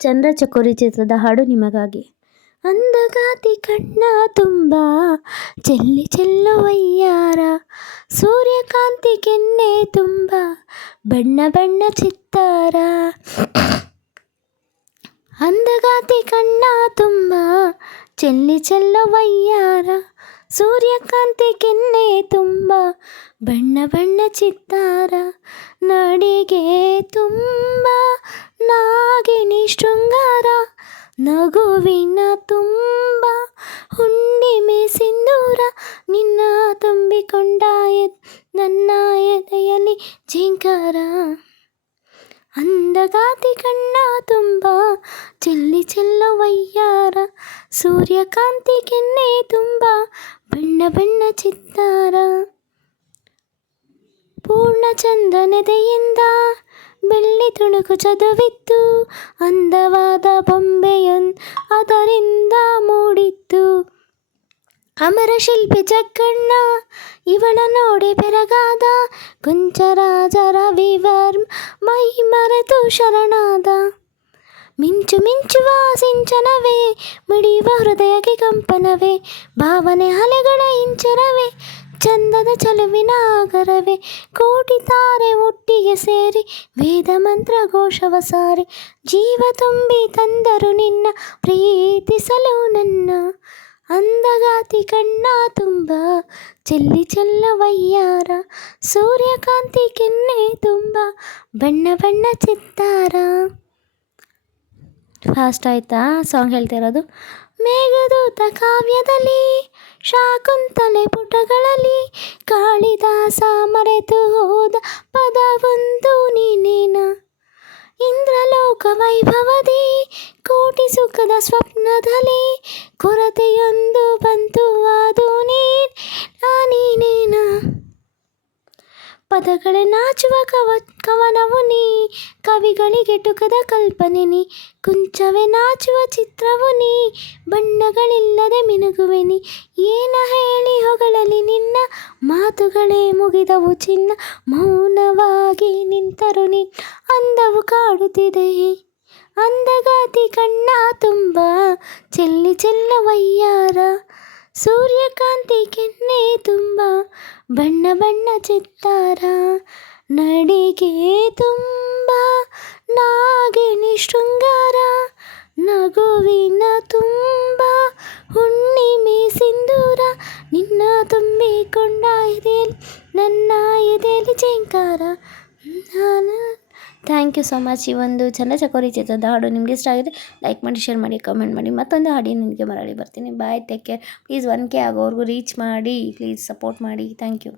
ಚಂದ್ರ ಚಕೋರಿ ಚಿತ್ರದ ಹಾಡು ನಿಮಗಾಗಿ. ಅಂದಗಾತಿ ಕಣ್ಣ ತುಂಬ ಚೆಲ್ಲಿ ಚೆಲ್ಲುವಯ್ಯಾರ, ಸೂರ್ಯಕಾಂತಿ ಕೆನ್ನೆ ತುಂಬ ಬಣ್ಣ ಬಣ್ಣ ಚಿತ್ತಾರ. ಅಂದಗಾತಿ ಕಣ್ಣ ತುಂಬ ಚೆಲ್ಲಿ ಚೆಲ್ಲುವಯ್ಯಾರ, ಸೂರ್ಯಕಾಂತಿ ಕೆನ್ನೆ ತುಂಬ ಬಣ್ಣ ಬಣ್ಣ ಚಿತ್ತಾರ. ನಡಿಗೆ ತುಂಬ ನಾಗಿಣಿ ಶೃಂಗಾರ, ನಗುವಿನ ತುಂಬ ಹುಣ್ಣಿಮೆ ಸಿಂಧೂರ. ನಿನ್ನ ತುಂಬಿಕೊಂಡ ನನ್ನ ಎದೆಯಲ್ಲಿ ಝೇಂಕಾರ. ಅಂದಗಾತಿ ಕಣ್ಣ ತುಂಬ ಚೆಲ್ಲಿ ಚೆಲ್ಲುವಯ್ಯಾರ, ಸೂರ್ಯಕಾಂತಿ ಕೆನ್ನೆ ತುಂಬ ಬಣ್ಣ ಬಣ್ಣ ಚಿತ್ತಾರ. ಪೂರ್ಣಚಂದ್ರನೆದೆಯಿಂದ ಬೆಳ್ಳಿ ತುಣುಕು ಚದುವಿತ್ತು, ಅಂದವಾದ ಬೊಂಬೆಯೊಂದು ಅದರಿಂದ ಮೂಡಿತ್ತು. ಅಮರ ಶಿಲ್ಪಿ ಜಗ್ಗಣ್ಣ ಇವಳ ನೋಡಿ ಬೆರಗಾದ, ಕುಂಚರಾಜ ರವಿವರ್ಮ ಮೈ ಮರೆತು ಶರಣಾದ. ಮಿಂಚು ಮಿಂಚುವ ಸಿಂಚನವೇ, ಮಿಡಿಯುವ ಹೃದಯಕ್ಕೆ ಕಂಪನವೇ, ಭಾವನೆ ಅಲೆಗಳ ಇಂಚರವೇ, ಚಂದದ ಚಲುವಿನ ಆಗರವೇ. ಕೋಟಿ ತಾರೆ ಒಟ್ಟಿಗೆ ಸೇರಿ ವೇದ ಮಂತ್ರ ಘೋಷವ ಸಾರಿ, ಜೀವ ತುಂಬಿ ತಂದರು ನಿನ್ನ ಪ್ರೀತಿಸಲು ನನ್ನ. ಅಂದಗಾತಿ ಕಣ್ಣ ತುಂಬ ಚೆಲ್ಲಿ ಚೆಲ್ಲುವಯ್ಯಾರ, ಸೂರ್ಯಕಾಂತಿ ಕೆನ್ನೆ ತುಂಬ ಬಣ್ಣ ಬಣ್ಣ ಚಿತ್ತಾರ. ಫಾಸ್ಟ್ ಆಯ್ತಾ ಸಾಂಗ್ ಹೇಳ್ತಿರೋದು. ಮೇಘದೂತ ಕಾವ್ಯದಲ್ಲಿ ಶಾಕುಂತಲೆ ಪುಟಗಳಲ್ಲಿ, ಕಾಳಿದಾಸ ಮರೆತು ಹೋದ ಪದವೊಂದು ನೀನೇನ. ಇಂದ್ರಲೋಕ ವೈಭವದಿ ಕೋಟಿ ಸುಖದ ಸ್ವಪ್ನದಲ್ಲಿ, ಕೊರತೆಯೊಂದು ಬಂತು ಅದು ನೀನೇನ. ಪದಗಳೇ ನಾಚುವ ಕವನವು ನೀ, ಕವಿಗಳಿಗೆ ಟುಕದ ಕಲ್ಪನೆ ನೀ, ಕುಂಚವೇ ನಾಚುವ ಚಿತ್ರವು ನೀ, ಬಣ್ಣಗಳಿಲ್ಲದೆ ಮಿನುಗುವೆ ನೀ. ಏನ ಹೇಳಿ ಹೊಗಳಲಿ ನಿನ್ನ, ಮಾತುಗಳೇ ಮುಗಿದವು ಚಿನ್ನ, ಮೌನವಾಗಿ ನಿಂತರು ನೀ ಅಂದವು ಕಾಡುತ್ತಿದೆ. ಅಂದಗಾತಿ ಕಣ್ಣ ತುಂಬ ಚೆಲ್ಲಿ ಚೆಲ್ಲುವಯ್ಯಾರ, ಸೂರ್ಯಕಾಂತಿ ಕೆನ್ನೆ ತುಂಬ ಬಣ್ಣ ಬಣ್ಣ ಚಿತ್ತಾರ. ನಡಿಗೆ ತುಂಬ ನಾಗಿಣಿ ಶೃಂಗಾರ, ನಗುವಿನ ತುಂಬ ಹುಣ್ಣಿಮೆ ಸಿಂಧೂರ. ನಿನ್ನ ತುಂಬಿಕೊಂಡ ಎದೆಯಲ್ಲಿ ನನ್ನ ಎದೆಯಲ್ಲಿ ಝೇಂಕಾರ. Thank you so much. ಈ ಒಂದು ಚಂದ್ರ ಚಕೋರಿ ಚಿತ್ರದ ಹಾಡು ನಿಮಗೆ ಇಷ್ಟ ಆಗಿದೆ ಲೈಕ್ ಮಾಡಿ, ಶೇರ್ ಮಾಡಿ, ಕಮೆಂಟ್ ಮಾಡಿ. ಮತ್ತೊಂದು ಹಾಡಿನ ನಿಮಗೆ ಮರಳಿ ಬರ್ತೀನಿ. ಬಾಯ್, ಟೇಕ್ ಕೇರ್. ಪ್ಲೀಸ್ 1K ಆಗೋವರೆಗೂ ರೀಚ್ ಮಾಡಿ, ಪ್ಲೀಸ್ ಸಪೋರ್ಟ್ ಮಾಡಿ. Thank you.